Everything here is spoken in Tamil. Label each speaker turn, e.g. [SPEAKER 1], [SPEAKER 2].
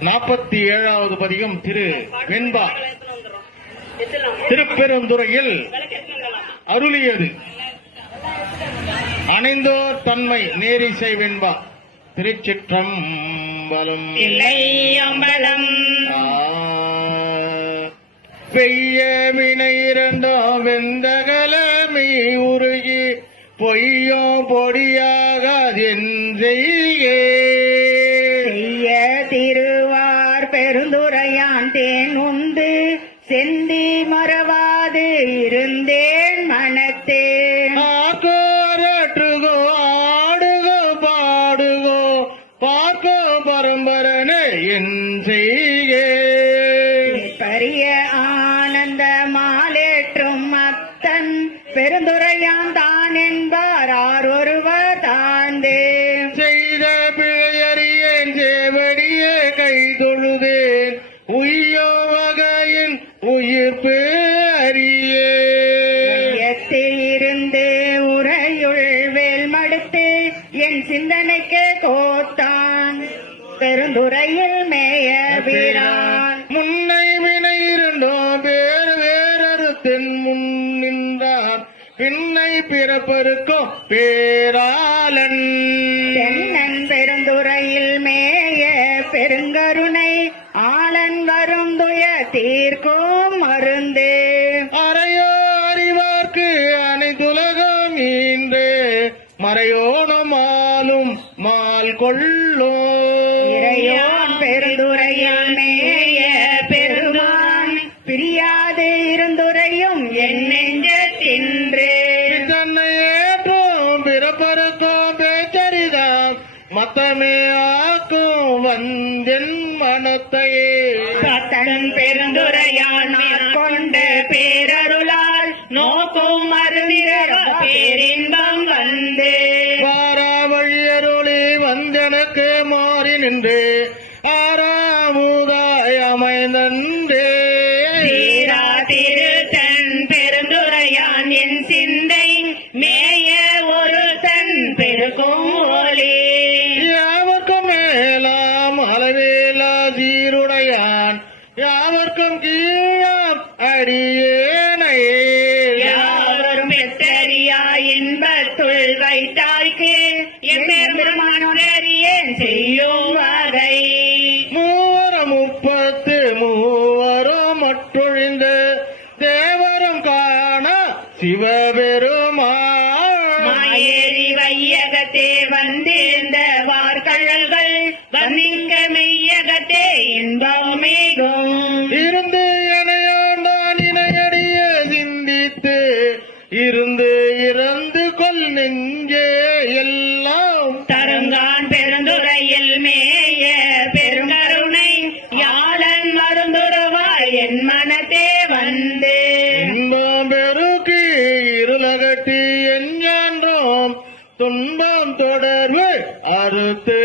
[SPEAKER 1] நாற்பத்தி ஏழாவது பதிகம் திரு வெண்பா. திருப்பெருந்துறையில் அருளியது. அணைந்தோர் தன்மை நேரிசை வெண்பா. திருச்சிற்றம்பலம்.
[SPEAKER 2] இல்லை அம்பலம்
[SPEAKER 1] பெய்ய வினை இரண்டோ வெந்தகலமை உருகி பொய்யோ பொடியாகாது என் செய்கே பார்க்கோ பரம்பரனே என் செய்கே.
[SPEAKER 2] பரிய ஆனந்த மாலேற்றும் அத்தன் பெருந்துரையான் தான் என்பார் ஆர் ஒருவர் தாந்தே
[SPEAKER 1] செய்த பிழையறியேன் சேவடியே கை தொழுதேன். உய்யோ வகையின் உயிர்ப்பு அறியே
[SPEAKER 2] என் சிந்தனைக்கு கோத்தான் பெருந்துறையில் மேய வீரான்.
[SPEAKER 1] முன்னை வினை இருந்தோம் வேறு வேறறுத்தின் முன் நின்றான் பின்னை பிறப்பருக்கோ பேராளன்.
[SPEAKER 2] தென்னன் பெருந்துறையில் மேய பெருங்கருணை. ஆளன் வரும் துய தீர்க்கும் மருந்தே.
[SPEAKER 1] மறையோனும் ஆளும் மால் கொள்ளோ.
[SPEAKER 2] இறையோன் பெருந்துறையில் மேய பெருமான். பிரியாது இருந்துரையும் என் நெஞ்சத்தின்றே
[SPEAKER 1] தன்னை ஏற்றும் பிறப்பருக்கும் பேச்சரிதாம். மத்தமே ஆக்கும் வந்தென் மனத்தையே.
[SPEAKER 2] தன் பெருந்துரையான்
[SPEAKER 1] சீருடையான் யாவர்க்கும் கீழாம் அடியேனையே.
[SPEAKER 2] யாவரும் எத்தறியா இன்பத்துள் வைத்தாய்க்கு எம்பெருமானுடறியேன் செய்யும் வகை
[SPEAKER 1] மூவரும் முப்பத்து மூவரும் மற்றொழிந்து தேவரும் காண சிவபெருமான்.
[SPEAKER 2] மாயேறி வையகத்தே வந்திருந்த வார்கழல்கள் மெய்யகத்தே இன்பமேகும்.
[SPEAKER 1] இருந்து எனையாண்டான் இணையடிய சிந்தித்து இருந்து இறந்து கொல் நெஞ்சே எல்லாம்.
[SPEAKER 2] தருங்கான் பெருந்துறையில் மேய பெருங்கருணை யாழன் மருந்துருவாய் என் மனத்தே வந்து.
[SPEAKER 1] பெருக்கி இருளகட்டி எஞ்சான்றோம் துன்பம் தொடர்பு அறுத்து